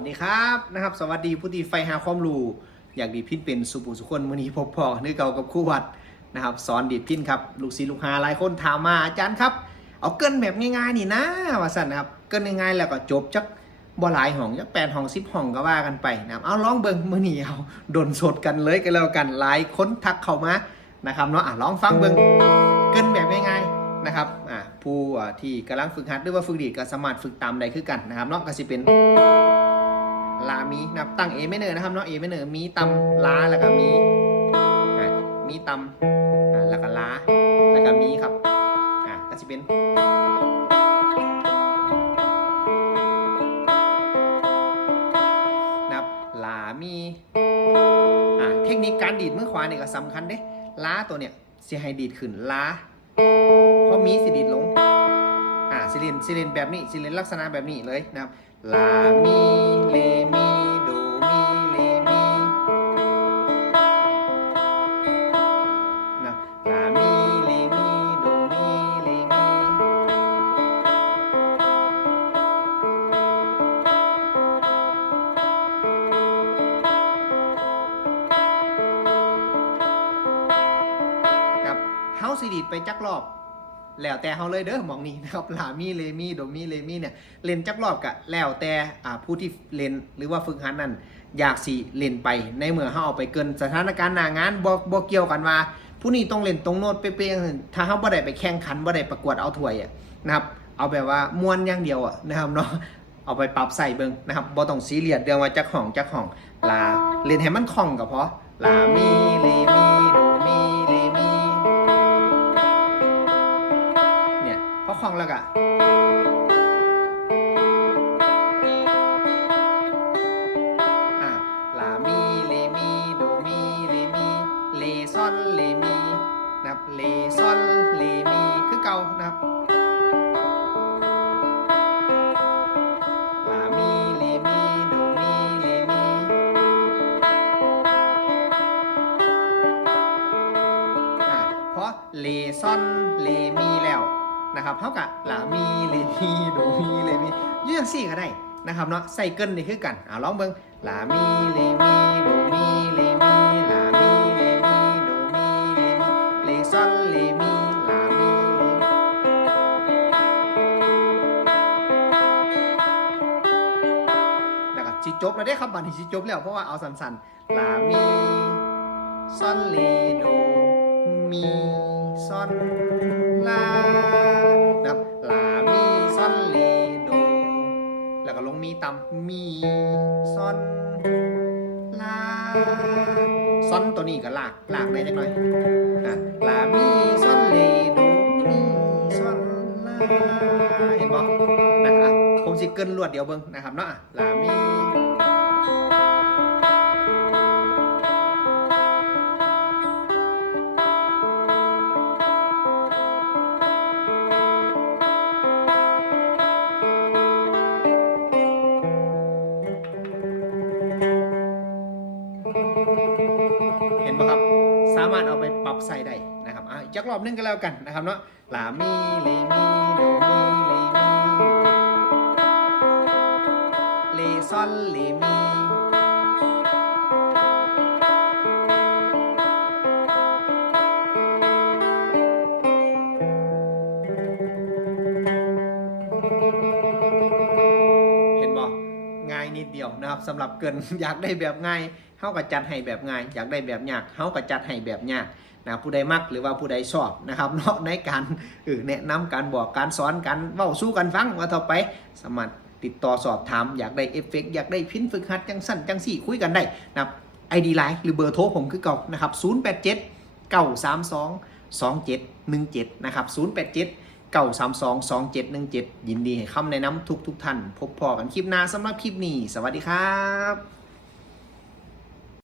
วัสดีครับนะครับ สวัสดีผู้ที่ไฟหาความรู้อยากดีพินเป็นสุปุสุคนมือนี้พบพอนึกเก่ากับครู่วัดนะครับ สอนดีดพินครับลูกศิษย์ลูกหาหลายคนถามมาอาจารย์ครับ เอาเกินแบบง่ายๆนี่นะว่าสั่นนะครับเกินง่ายๆแล้วก็จบจักบ่หลายห้องจักแปดห้องสิบห้องก็ว่ากันไปนะเอาลองเบิ่งมือนี้เอาดนสดกันเลยกันแล้วกันหลายคนทักเข้ามานะครับเนาะอะลองฟังเบิ่งเกินแบบง่ายๆนะครับอะผู้ที่กำลังฝึกหัดหรือว่าฝึกดีก็สามารถฝึกตามได้คือกันนะครับเนาะก็สิเป็น ลามีนะครับตั้ง A ไม่เนอร์นะครับเนาะ A ไม่เนอร์มีตำลาแล้วก็มีอะมีตำอะแล้วก็ลาแล้วก็มีครับอะก็จะเป็นนะครับลามีอะเทคนิคการดีดมือขวาเนี่ยก็สำคัญเด้ลาตัวเนี่ยเสิให้ดีดขึ้นลาเพราะมีสิดีดลง ซิลินซิลินแบบนี้ซิลินลักษณะแบบนี้เลยนะครับลามีเลมีโดมีเลมีนะลามีเลมีโดมีเลมีครับเฮาสิดีดไปจักรอบ แล้วแต่เฮาเลยเด้อหมองนี้นะครับลามีเลมีโดมีเลมีเนี่ยเล่นจักรอบกะแล้วแต่ผู้ที่เล่นหรือว่าฝึกหัดนั่นอยากสิเล่นไปในเมื่อเฮาเอาไปเกินสถานการณ์หน้างานบ่บ่เกี่ยวกันว่า ผู้นี้ต้องเล่นตรงโน้ตเป๊ะๆถ้าเฮาบ่ได้ไปแข่งขันบ่ได้ประกวดเอาถ้วยอะนะครับเอาแบบว่ามวนอย่างเดียวอะนะครับเนาะเอาไปปรับใส่เบิงนะครับบ่ต้องซีเรียสเรื่องว่าจักห้องจักห้องลาเล่นให้มันคล่องก็พอลามีเลมี เนี่ยพอคลองแล้วก็อะลามีเลมีโดมีเลมีเลซอนเลมีนะครับเลซอนเลมีคือเก่านะครับลามีเลมีโดมีเลมีอะเพราะเลซอนเลมีแล้ว นะครับเท่ากับลามีเลมีโดมีเลมีอยื่อจังสี่ก็ได้นะครับเนาะใส่เกินนี่คือกันอ่าลองเบิ่งลามีเลมีโดมีเลมีลามีเลมีโดมีเลมีเลซอนเลมีลามีเลมีแล้วก็จิจบแล้วได้ครับบัดนี้จิจบแล้วเพราะว่าเอาสั้นๆลามีซอนเลโดมีซอนลา แล้วก็ลงมีต่ำมีซอนลาซอนตัวนี้ก็ลากลากได้จักหน่อยนะลามีซอนเลโดมีซอนลาเห็นบ่นะครับผมสิเกินรวดเดียวเบิ่งนะครับเนาะอะลามี เห็นไหมครับ สามารถเอาไปปรับใส่ได้นะครับอะจักรอบนึงก็แล้วกันนะครับเนาะลามีเลมีโดมีเลมีเลซอนเลมี นิดเดียวนะครับสำหรับเกินอยากได้แบบง่ายเฮาก็จัดให้แบบง่าย อยากได้แบบยากเฮาก็จัดให้แบบยากนะผู้ใดมักหรือว่าผู้ใดชอบนะครับเนาะในการเออแนะนำการบอกการสอนการเว้าสู้กันฟังว่าต่อไปสามารติดต่อสอบถาม อยากได้เอฟเฟกต์อยากได้พินฝึกหัดจังสั้นจังสี่คุยกันได้นะครับไอดีไลน์หรือเบอร์โทรผมคือเก่านะครับ 087 932 2717 นะครับ 087 เก้าสามสองสองเจ็ดหนึ่งเจ็ดยินดีให้คำแนะนำทุกทุกท่าน พบพอกันคลิปหน้าสำหรับคลิปนี้ สวัสดีครับ